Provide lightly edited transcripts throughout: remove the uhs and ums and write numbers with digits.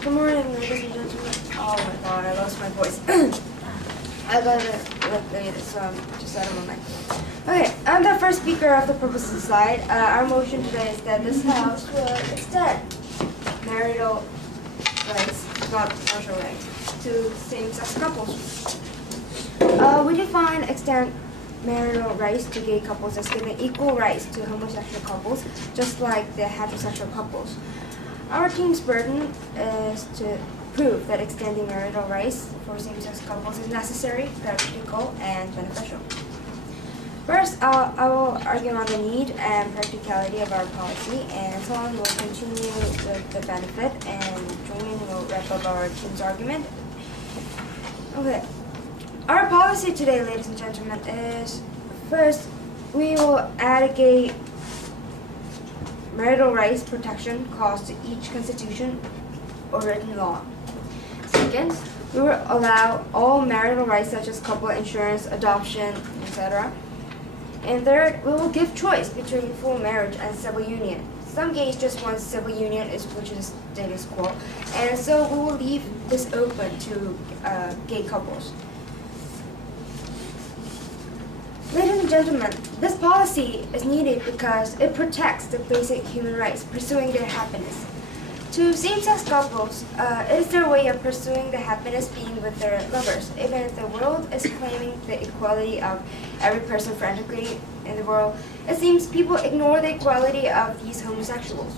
Good morning, ladies and gentlemen. Oh my god, I lost my voice. I got it later, so just out of my mind. Okay, I'm the first speaker of the proposal slide. Our motion today is that this House will extend marital rights, not partial rights, to same-sex couples. We define extend marital rights to gay couples as giving equal rights to homosexual couples, just like the heterosexual couples. Our team's burden is to prove that extending marital rights for same-sex couples is necessary, practical, and beneficial. First, I will argue on the need and practicality of our policy, and Solon will continue with the benefit, and Jungmin will wrap up our team's argument. Okay. Our policy today, ladies and gentlemen, is first, we will add a gay marital rights protection clause to each constitution or written law. Second, we will allow all marital rights such as couple insurance, adoption, etc. And third, we will give choice between full marriage and civil union. Some gays just want civil union, which is status quo, and so we will leave this open to gay couples. Ladies and gentlemen, this policy is needed because it protects the basic human rights, pursuing their happiness. To same-sex couples, it is their way of pursuing the happiness being with their lovers. Even if the world is claiming the equality of every person frantically in the world, it seems people ignore the equality of these homosexuals.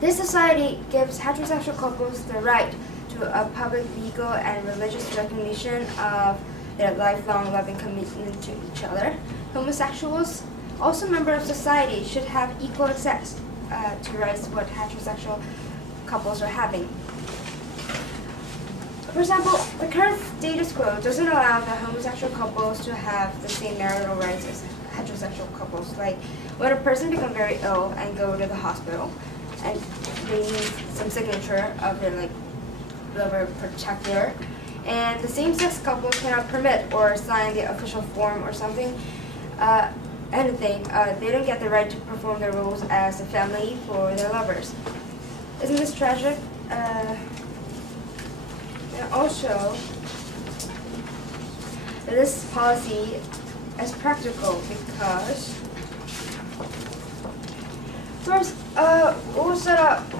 This society gives heterosexual couples the right to a public, legal, and religious recognition of their lifelong loving commitment to each other. Homosexuals, also members of society, should have equal access to rights what heterosexual couples are having. For example, the current status quo doesn't allow the homosexual couples to have the same marital rights as heterosexual couples. Like when a person becomes very ill and go to the hospital, and they need some signature of their lover protector, and the same-sex couples cannot permit or sign the official form or something, anything, they don't get the right to perform their roles as a family for their lovers. Isn't this tragic? And also, this policy is practical because first, we'll set up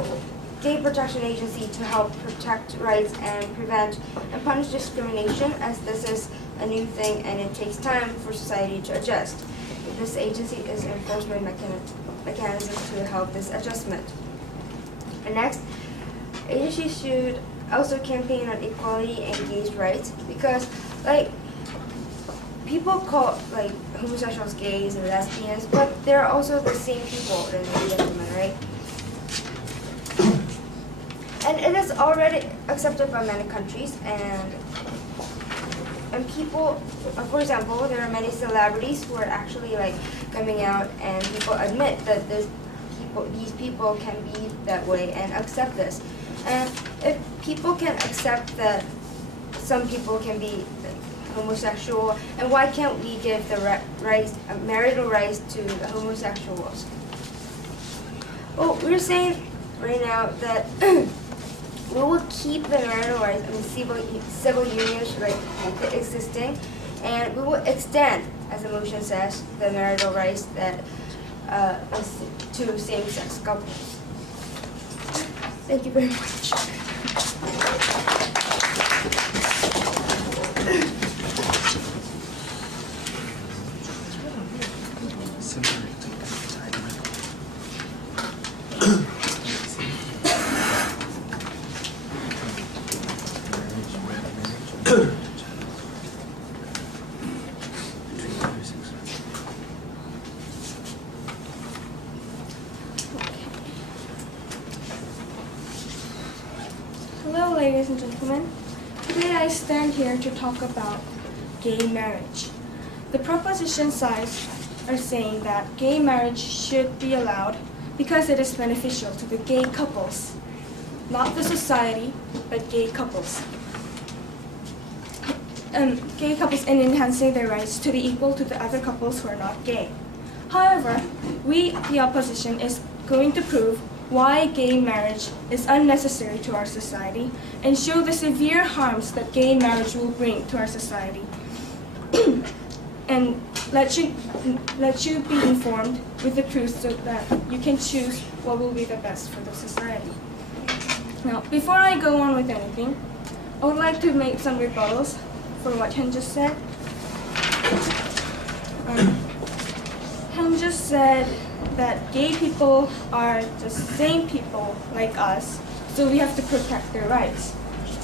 Gay Protection Agency to help protect rights and prevent and punish discrimination, as this is a new thing and it takes time for society to adjust. This agency is enforcement mechanism to help this adjustment. And next, agency should also campaign on equality and gays' rights, because people call homosexuals gays and lesbians, but they're also the same people, ladies and gentlemen, right? And it is already accepted by many countries, and people, for example, there are many celebrities who are actually coming out, and people admit that these people can be that way and accept this. And if people can accept that some people can be homosexual, and why can't we give the marital rights to the homosexuals? Well, we're saying right now that we will keep the marital rights, civil unions existing, and we will extend, as the motion says, the marital rights that to same-sex couples. Thank you very much. Hello, ladies and gentlemen. Today I stand here to talk about gay marriage. The proposition sides are saying that gay marriage should be allowed because it is beneficial to the gay couples, not the society, but gay couples. Gay couples in enhancing their rights to be equal to the other couples who are not gay. However, we, the opposition, is going to prove why gay marriage is unnecessary to our society and show the severe harms that gay marriage will bring to our society. And let you be informed with the truth so that you can choose what will be the best for the society. Now, before I go on with anything, I would like to make some rebuttals for what Hen just said. Hen just said that gay people are the same people like us, so we have to protect their rights.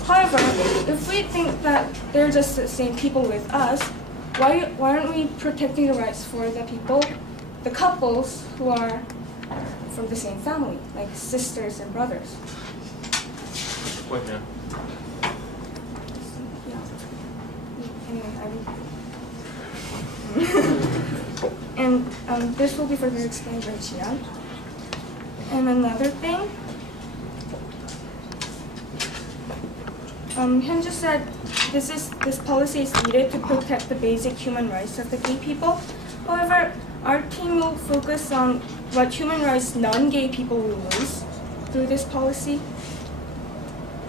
However, if we think that they're just the same people with us, why aren't we protecting the rights for the people, the couples who are from the same family, like sisters and brothers? What now? And this will be further explained by Chiang. And another thing, Hyun just said this policy is needed to protect the basic human rights of the gay people. However, our team will focus on what human rights non-gay people will lose through this policy,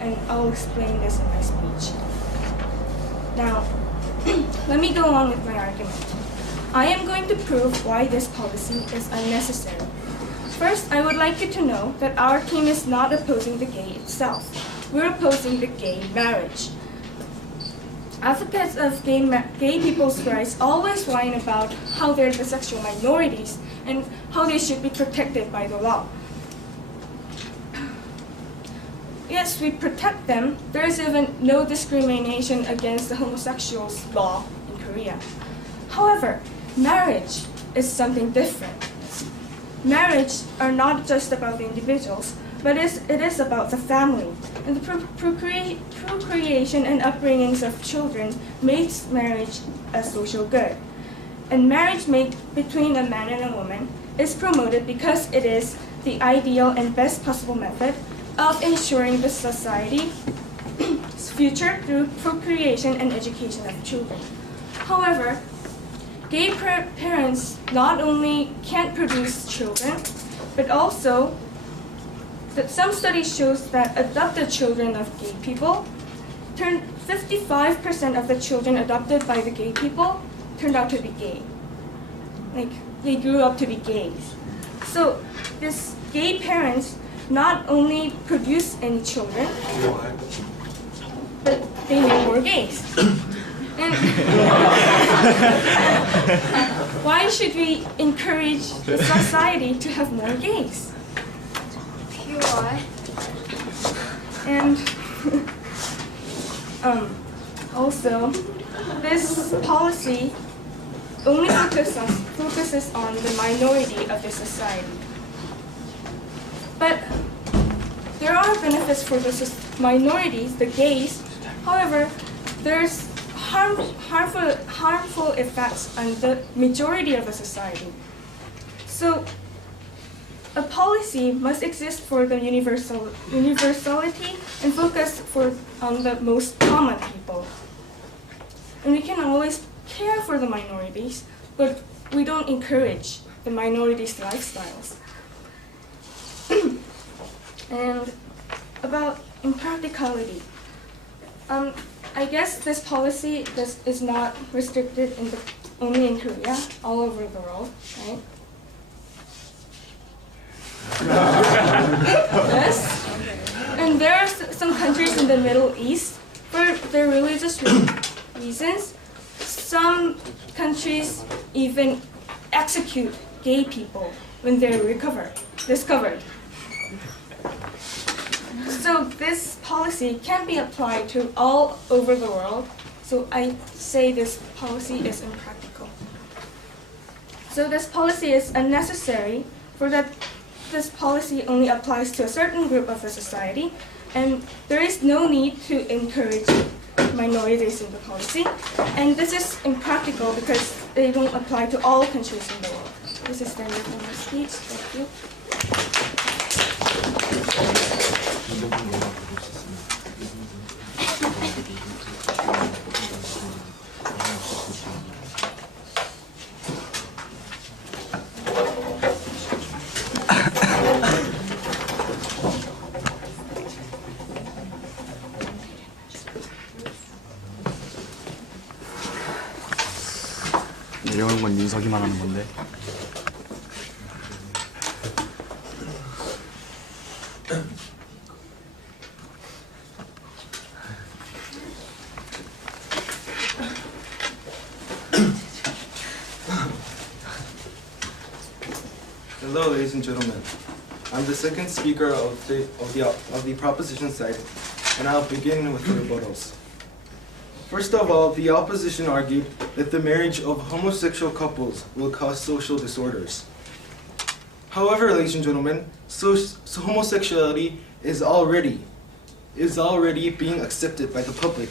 and I'll explain this in my speech. Now, let me go on with my argument. I am going to prove why this policy is unnecessary. First, I would like you to know that our team is not opposing the gay itself. We're opposing the gay marriage. Advocates of gay people's rights always whine about how they're the sexual minorities and how they should be protected by the law. Yes, we protect them. There is even no discrimination against the homosexuals law in Korea. However, marriage is something different. Marriage are not just about the individuals, but it is about the family. And the procreation and upbringings of children makes marriage a social good. And marriage made between a man and a woman is promoted because it is the ideal and best possible method of ensuring the society's future through procreation and education of children. However, gay parents not only can't produce children, but also that some studies shows that adopted children of gay people 55% of the children adopted by the gay people turned out to be gay. Like, they grew up to be gays. So, these gay parents not only produce any children, but they make more gays. And why should we encourage the society to have more gays? Why? And also, this policy only focuses on the minority of the society. But there are benefits for the minorities, the gays. However, there's harmful effects on the majority of the society. So, a policy must exist for the universality and focus on the most common people. And we can always care for the minorities, but we don't encourage the minorities' lifestyles. And about impracticality, I guess this policy is not restricted only in Korea, all over the world, right? Yes. And there are some countries in the Middle East for their religious reasons. Some countries even execute gay people when they're discovered. So this policy can be applied to all over the world. So I say this policy is impractical. So this policy is unnecessary for that. This policy only applies to a certain group of the society, and there is no need to encourage minorities in the policy. And this is impractical because they don't apply to all countries in the world. This is the end of my speech. Thank you. 이런 건 윤석이만 하는 건데. Hello, ladies and gentlemen. I'm the second speaker of the proposition side, and I'll begin with the rebuttals. First of all, the opposition argued that the marriage of homosexual couples will cause social disorders. However, ladies and gentlemen, homosexuality is already being accepted by the public.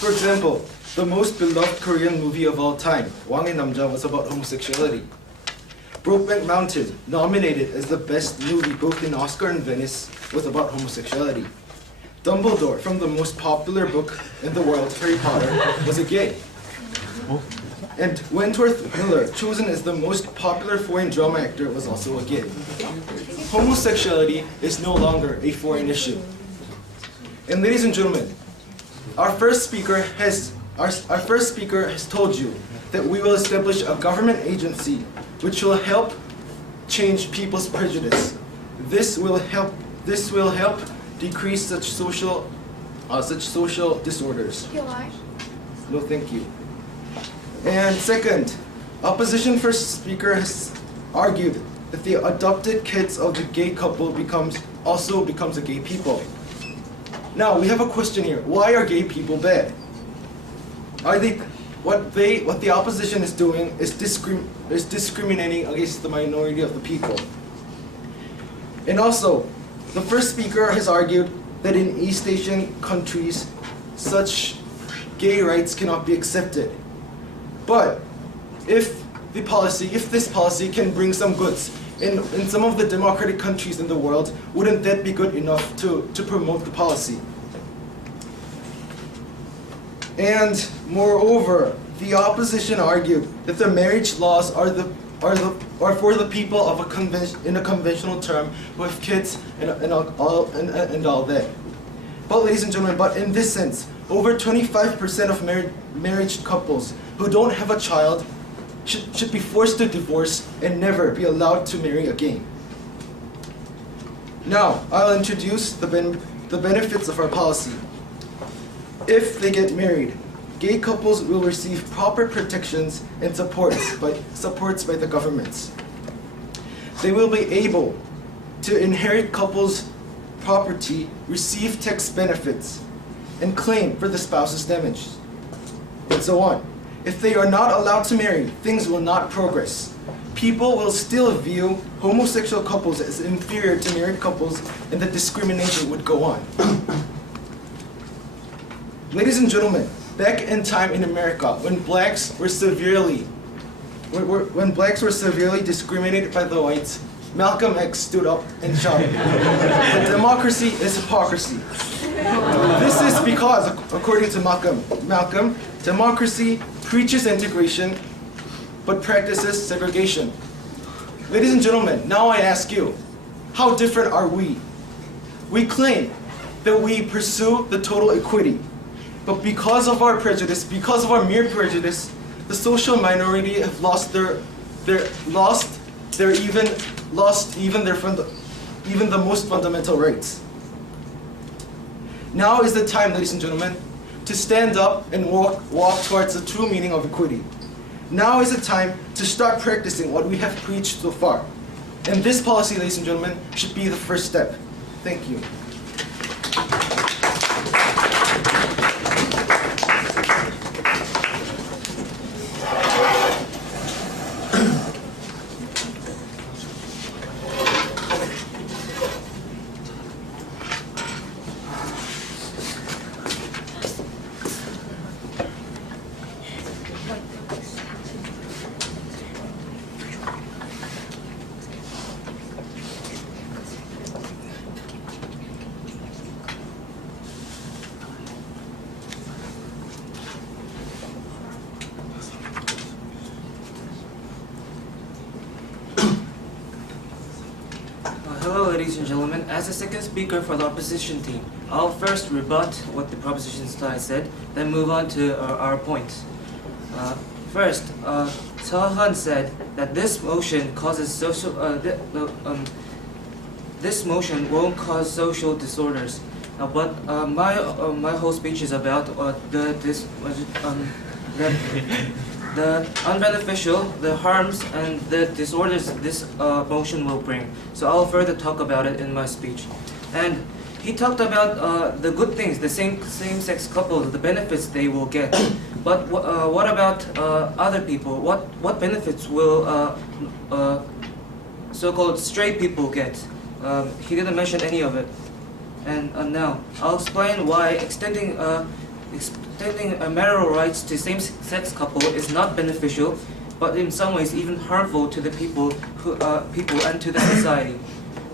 For example, the most beloved Korean movie of all time, 왕의 남자, was about homosexuality. Brokeback Mountain, nominated as the best movie both in Oscar and Venice, was about homosexuality. Dumbledore, from the most popular book in the world, Harry Potter, was a gay. And Wentworth Miller, chosen as the most popular foreign drama actor, was also a gay. Homosexuality is no longer a foreign issue. And ladies and gentlemen, our first speaker has told you that we will establish a government agency which will help change people's prejudice. This will help decrease such social disorders. No, thank you. And second, opposition first speaker has argued that the adopted kids of the gay couple also becomes a gay people. Now we have a question here. Why are gay people bad? What the opposition is doing is discriminating against the minority of the people. And also, the first speaker has argued that in East Asian countries, such gay rights cannot be accepted. But if this policy can bring some goods in some of the democratic countries in the world, wouldn't that be good enough to promote the policy? And moreover, the opposition argued that the marriage laws are for the people of in a conventional term who have kids and all that. But ladies and gentlemen, but in this sense, over 25% of married couples who don't have a child should be forced to divorce and never be allowed to marry again. Now, I'll introduce the benefits of our policy. If they get married, gay couples will receive proper protections and supports by the governments. They will be able to inherit couples' property, receive tax benefits, and claim for the spouse's damage, and so on. If they are not allowed to marry, things will not progress. People will still view homosexual couples as inferior to married couples, and the discrimination would go on. Ladies and gentlemen, back in time in America, when blacks were severely discriminated by the whites, Malcolm X stood up and shouted, "But democracy is hypocrisy." This is because, according to Malcolm, democracy preaches integration, but practices segregation. Ladies and gentlemen, now I ask you, how different are we? We claim that we pursue the total equity. But because of our prejudice, because of our mere prejudice, the social minority have lost even the most fundamental rights. Now is the time, ladies and gentlemen, to stand up and walk towards the true meaning of equity. Now is the time to start practicing what we have preached so far. And this policy, ladies and gentlemen, should be the first step. Thank you. Hello, ladies and gentlemen. As the second speaker for the opposition team, I'll first rebut what the proposition side said, then move on to our points. First, Sahan said that this motion causes social. This motion won't cause social disorders. But my whole speech is about the unbeneficial, the harms, and the disorders this motion will bring. So I'll further talk about it in my speech. And he talked about the good things, the same-sex couples, the benefits they will get. But what about other people? What benefits will so-called straight people get? He didn't mention any of it. And now I'll explain why extending marital rights to same-sex couple is not beneficial, but in some ways even harmful to the people and to the society.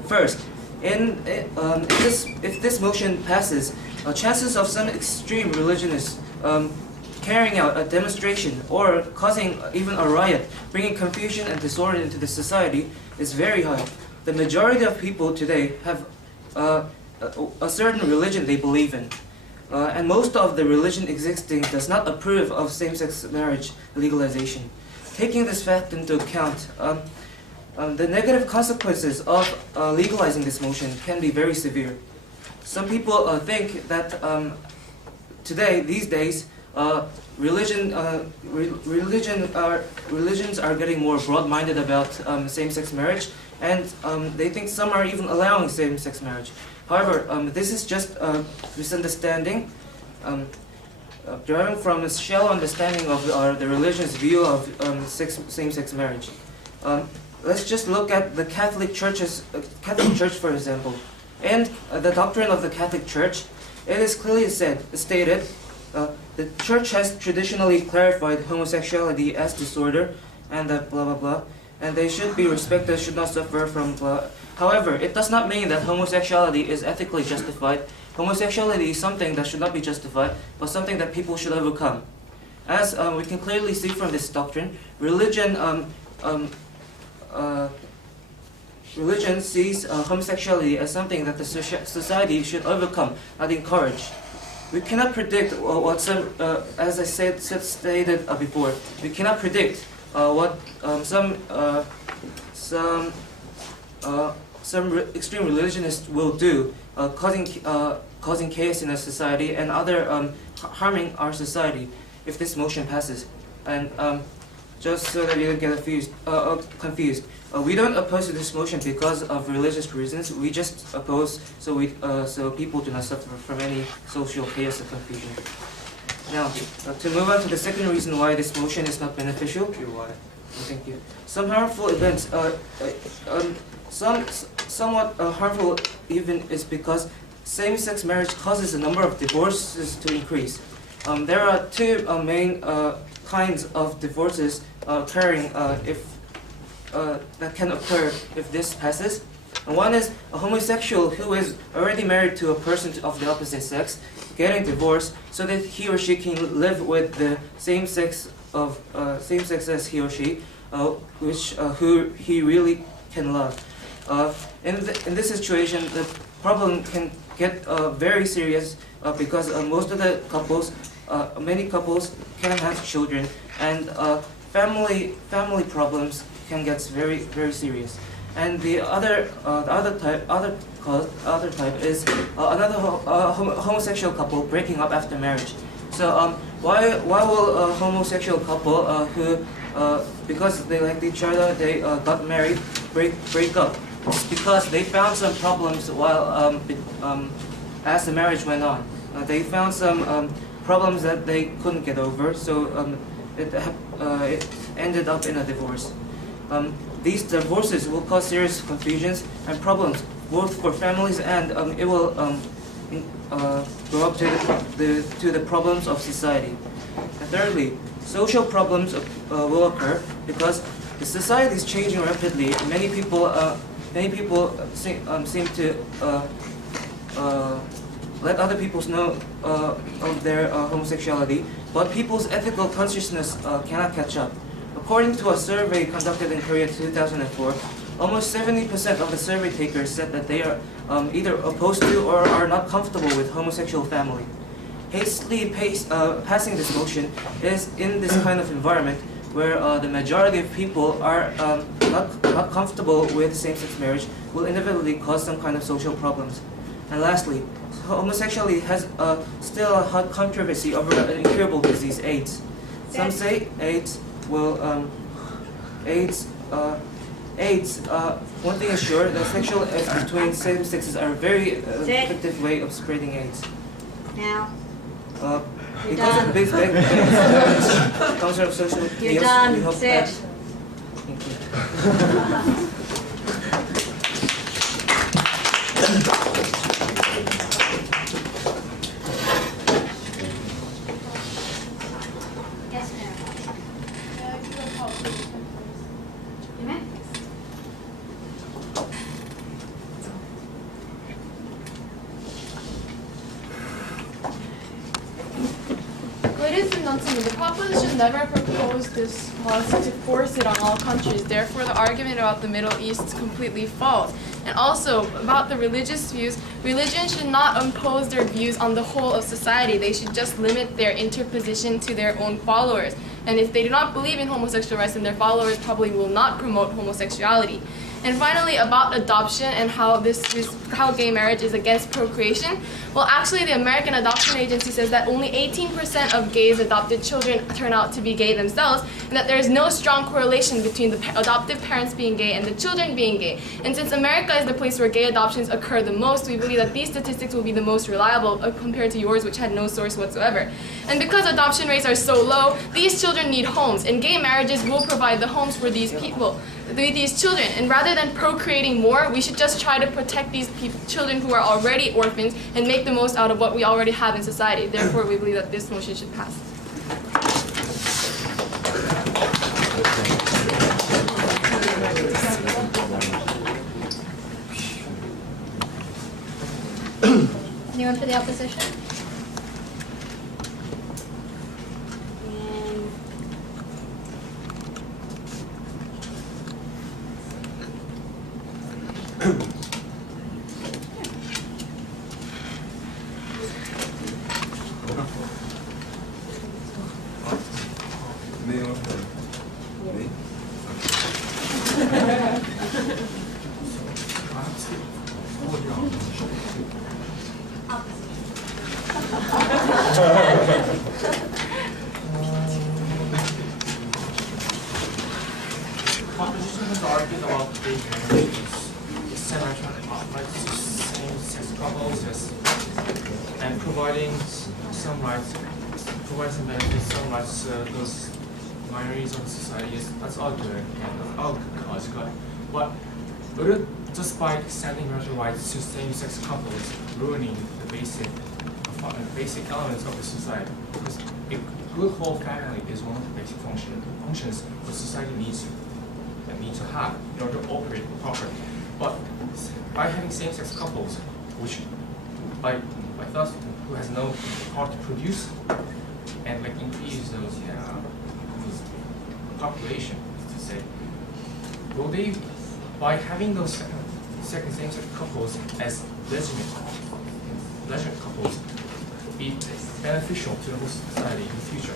First, if this motion passes, chances of some extreme religionists carrying out a demonstration or causing even a riot, bringing confusion and disorder into the society, is very high. The majority of people today have a certain religion they believe in. And most of the religion existing does not approve of same-sex marriage legalization. Taking this fact into account, the negative consequences of legalizing this motion can be very severe. Some people think that these days, religions are getting more broad-minded about same-sex marriage, and they think some are even allowing same-sex marriage. However, this is just a misunderstanding, deriving from a shallow understanding of the religion's view of same-sex marriage. Let's just look at the Catholic Church, for example. And the doctrine of the Catholic Church, it is clearly stated, the Church has traditionally clarified homosexuality as disorder, and blah blah blah, and they should be respected, should not suffer from blah. However, it does not mean that homosexuality is ethically justified. Homosexuality is something that should not be justified, but something that people should overcome. As we can clearly see from this doctrine, religion sees homosexuality as something that the society should overcome, not encourage. We cannot predict what some, as I stated before, we cannot predict what some extreme religionists will do, causing chaos in our society and other harming our society if this motion passes. And just so that you don't get confused, we don't oppose this motion because of religious reasons. We just oppose so people do not suffer from any social chaos or confusion. Now, to move on to the second reason why this motion is not beneficial. Thank you. Some harmful events, somewhat harmful even, is because same-sex marriage causes the number of divorces to increase. There are two main kinds of divorces occurring that can occur if this passes. And one is a homosexual who is already married to a person of the opposite sex, getting divorced so that he or she can live with the same sex as he or she, who he really can love. In this situation, the problem can get very serious because most of the couples, many couples can have children, and family problems can get very serious. And the other type is another homosexual couple breaking up after marriage. So why will a homosexual couple who because they liked each other, they got married, break up? It's because they found some problems while as the marriage went on. They found some problems that they couldn't get over, so it ended up in a divorce. These divorces will cause serious confusions and problems both for families, and it will go up to the problems of society. And thirdly, social problems will occur because the society is changing rapidly. Many people seem to let other people know of their homosexuality, but people's ethical consciousness cannot catch up. According to a survey conducted in Korea in 2004, almost 70% of the survey takers said that they are either opposed to or are not comfortable with homosexual family. Hastily passing this motion is, in this kind of environment, where the majority of people are not comfortable with same-sex marriage, will inevitably cause some kind of social problems. And lastly, homosexuality has still a hot controversy over an incurable disease, AIDS. Some say AIDS will one thing is sure, that sexual acts between same sexes are a very effective way of spreading AIDS. Now. Because of big comes from social You're chaos, done. we hope Sit. that. Thank you. Yes, ma'am. You may. Ladies and gentlemen, the proposition never proposed this policy to force it on all countries. Therefore, the argument about the Middle East is completely false. And also, about the religious views, religion should not impose their views on the whole of society. They should just limit their interposition to their own followers. And if they do not believe in homosexual rights, then their followers probably will not promote homosexuality. And finally, about adoption and how gay marriage is against procreation. Well, actually, the American Adoption Agency says that only 18% of gays' adopted children turn out to be gay themselves, and that there is no strong correlation between the adoptive parents being gay and the children being gay. And since America is the place where gay adoptions occur the most, we believe that these statistics will be the most reliable compared to yours, which had no source whatsoever. And because adoption rates are so low, these children need homes, and gay marriages will provide the homes for these people, these children. And rather than procreating more, we should just try to protect these children who are already orphans and make the most out of what we already have in society. Therefore, we believe that this motion should pass. Anyone for the opposition? Proposition has argued about gay marriage is semi-transparent rights to same-sex couples and providing some rights, providing some benefits, some rights to those minorities of the society. That's all good and that's all good. But would it, just by extending marital rights to same-sex couples, ruining the basic elements of the society? Because a good whole family is one of the basic functions that society needs to have in order to operate properly. But by having same-sex couples, which by thus who has no power to produce and like increase those population, to say, will they, by having those second same-sex couples as legitimate couples, be beneficial to the whole society in the future?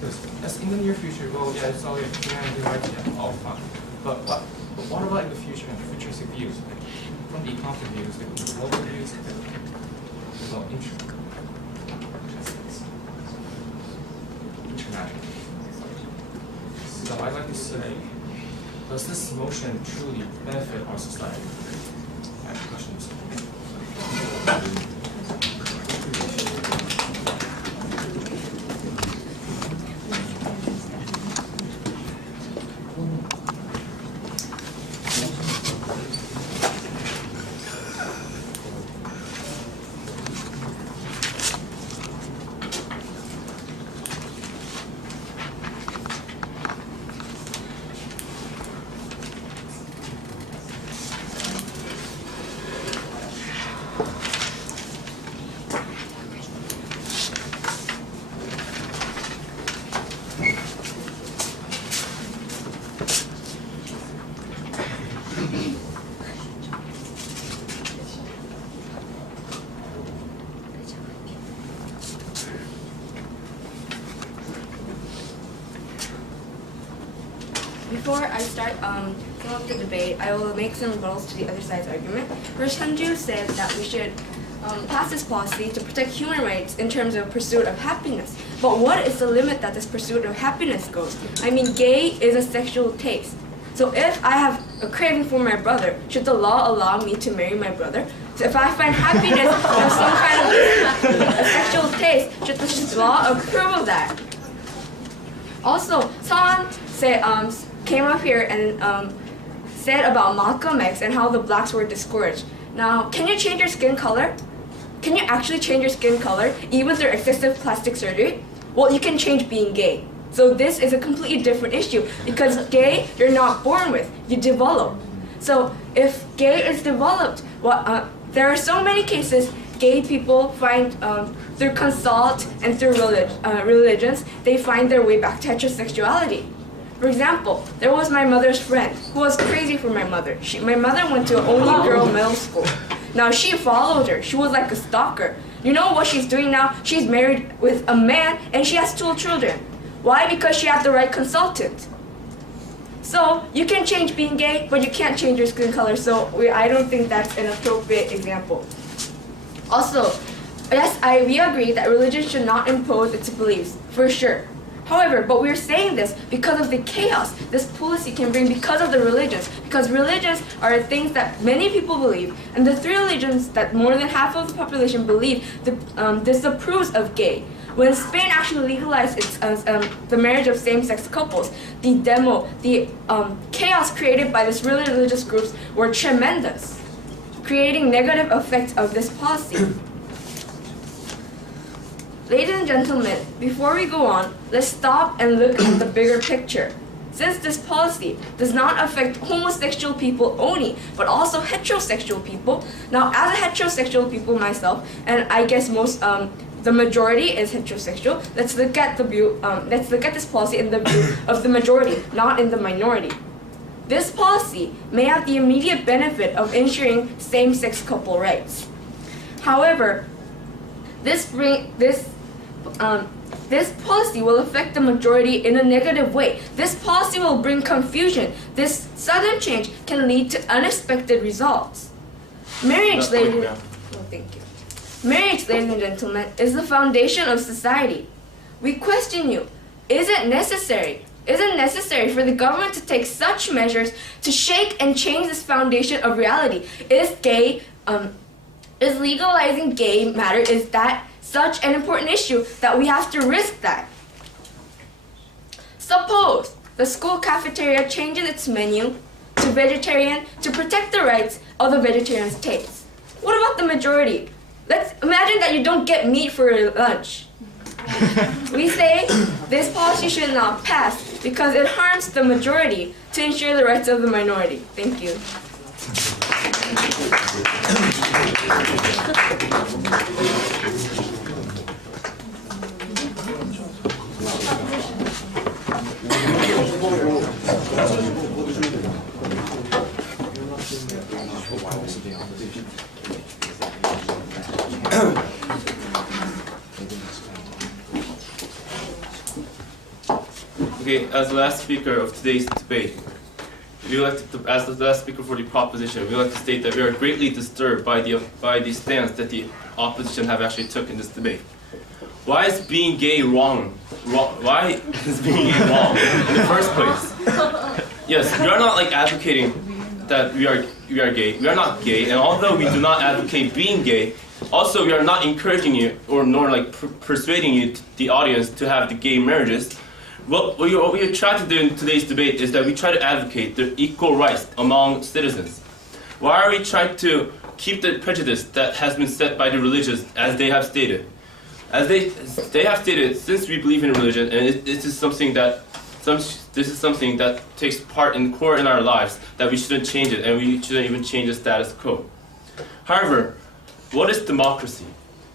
Because as in the near future, well, yeah, it's all humanity rights, yeah, all fine. But what about in the future and futuristic views? Like, from the economic views, the global views, the international. So I'd like to say, does this motion truly benefit our society? I have questions. before I start going up the debate, I will make some rebuttals to the other side's argument. First, Hanju said that we should pass this policy to protect human rights in terms of pursuit of happiness. But what is the limit that this pursuit of happiness goes? I mean, gay is a sexual taste. So if I have a craving for my brother, should the law allow me to marry my brother? So if I find happiness in some kind of a sexual taste, should the law approve of that? Also, someone came up here and said about Malcolm X and how the blacks were discouraged. Now, can you change your skin color? Can you actually change your skin color even through excessive plastic surgery? Well, you can change being gay. So this is a completely different issue because gay, you're not born with, you develop. So if gay is developed, there are so many cases gay people find through consult and through religions, they find their way back to heterosexuality. For example, there was my mother's friend who was crazy for my mother. My mother went to an only girl middle school. Now she followed her. She was like a stalker. You know what she's doing now? She's married with a man and she has 2 children. Why? Because she had the right consultant. So you can change being gay, but you can't change your skin color. So I don't think that's an appropriate example. Also, yes, we agree that religion should not impose its beliefs, for sure. However, but we're saying this because of the chaos this policy can bring because of the religions. Because religions are things that many people believe, and the 3 religions that more than half of the population believe disapproves of gay. When Spain actually legalized the marriage of same-sex couples, the chaos created by these religious groups were tremendous, creating negative effects of this policy. Ladies and gentlemen, before we go on, let's stop and look at the bigger picture. Since this policy does not affect homosexual people only, but also heterosexual people. Now, as a heterosexual people myself, and I guess the majority is heterosexual. Let's look at this policy in the view of the majority, not in the minority. This policy may have the immediate benefit of ensuring same-sex couple rights. However, this policy will affect the majority in a negative way. This policy will bring confusion. This sudden change can lead to unexpected results. Marriage, ladies and gentlemen, is the foundation of society. We question you, is it necessary? Is it necessary for the government to take such measures to shake and change this foundation of reality? Is legalizing gay matter, is that such an important issue that we have to risk that? Suppose the school cafeteria changes its menu to vegetarian to protect the rights of the vegetarian's taste. What about the majority? Let's imagine that you don't get meat for your lunch. We say this policy should not pass because it harms the majority to ensure the rights of the minority. Thank you. Okay, as the last speaker of today's debate, as the last speaker for the proposition, we would like to state that we are greatly disturbed by the stance that the opposition have actually took in this debate. Why is being gay wrong? Why is being gay wrong in the first place? Yes, we are not advocating that we are gay. We are not gay, and although we do not advocate being gay, also we are not encouraging you nor persuading you, the audience, to have the gay marriages. What we try to do in today's debate is that we try to advocate the equal rights among citizens. Why are we trying to keep the prejudice that has been set by the religious, as they have stated? As they have stated, since we believe in religion, and this is something that takes part in core in our lives, that we shouldn't change it, and we shouldn't even change the status quo. However, what is democracy?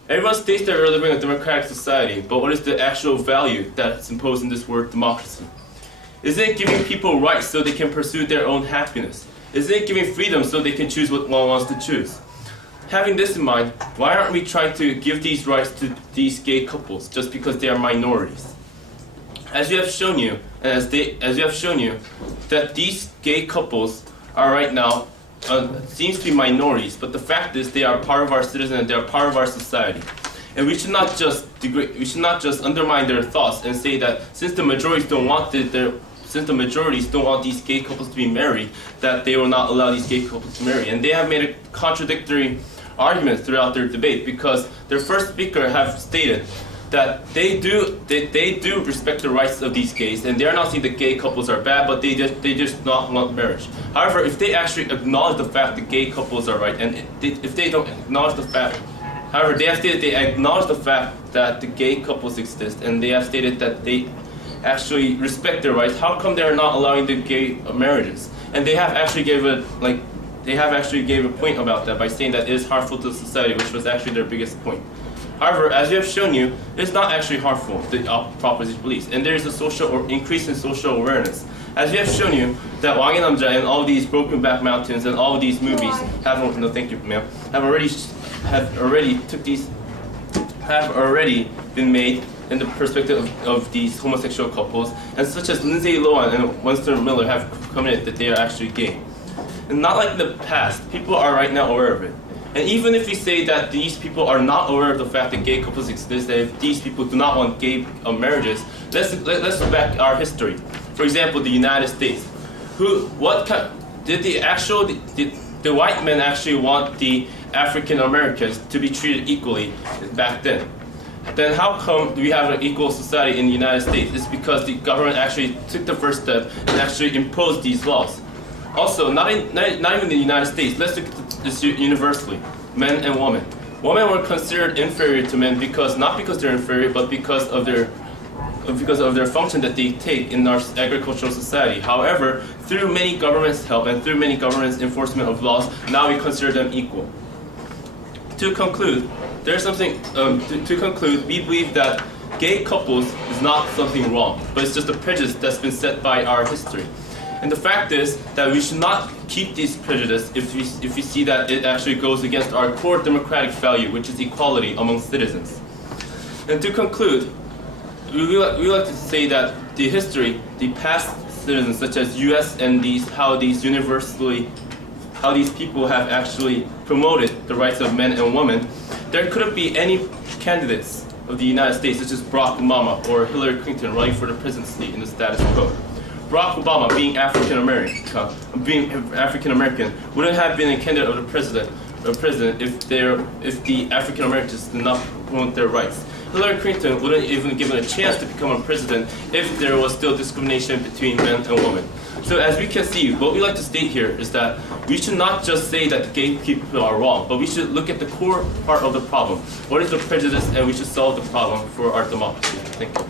Everyone states that we're living in a democratic society, but what is the actual value that's imposed in this word democracy? Isn't it giving people rights so they can pursue their own happiness? Isn't it giving freedom so they can choose what one wants to choose? Having this in mind, why aren't we trying to give these rights to these gay couples just because they are minorities? as we have shown you, and as we have shown you, that these gay couples are right now seems to be minorities, but the fact is they are part of our citizens and they are part of our society. And we should not just undermine their thoughts and say that since the majorities don't want these gay couples to be married, that they will not allow these gay couples to marry. And they have made a contradictory argument throughout their debate, because their first speaker have stated that they do respect the rights of these gays, and they are not saying that gay couples are bad, but they just not want marriage. However, if they actually acknowledge the fact that gay couples are right, and if they don't acknowledge the fact, however, they have stated they acknowledge the fact that the gay couples exist, and they have stated that they actually respect their rights. How come they are not allowing the gay marriages? And they have actually gave a point about that by saying that it is harmful to society, which was actually their biggest point. However, as we have shown you, it's not actually harmful, the proposition beliefs, and there is a increase in social awareness. As we have shown you, that Wang의 남자 and all these Broken-Back Mountains and all these movies have already been made in the perspective of these homosexual couples, and such as Lindsay Lohan and Winston Miller have commented that they are actually gay. And not like in the past, people are right now aware of it. And even if we say that these people are not aware of the fact that gay couples exist, that if these people do not want gay marriages, let's look back our history. For example, the United States. The white men actually want the African Americans to be treated equally back then? Then how come we have an equal society in the United States? It's because the government actually took the first step and actually imposed these laws. Also, not even in the United States, let's look at this universally, men and women. Women were considered inferior to men not because they're inferior, but because of their function that they take in our agricultural society. However, through many governments' help and through many governments' enforcement of laws, now we consider them equal. To conclude, we believe that gay couples is not something wrong, but it's just a prejudice that's been set by our history. And the fact is that we should not keep this prejudice if we see that it actually goes against our core democratic value, which is equality among citizens. And to conclude, we like to say that the past citizens such as U.S. and how these people have actually promoted the rights of men and women, there couldn't be any candidates of the United States such as Barack Obama or Hillary Clinton running for the presidency in the status quo. Barack Obama, being African American, wouldn't have been a candidate of the president if the African Americans did not promote their rights. Hillary Clinton wouldn't even given a chance to become a president if there was still discrimination between men and women. So as we can see, what we like to state here is that we should not just say that the gay people are wrong, but we should look at the core part of the problem. What is the prejudice, and we should solve the problem for our democracy. Thank you.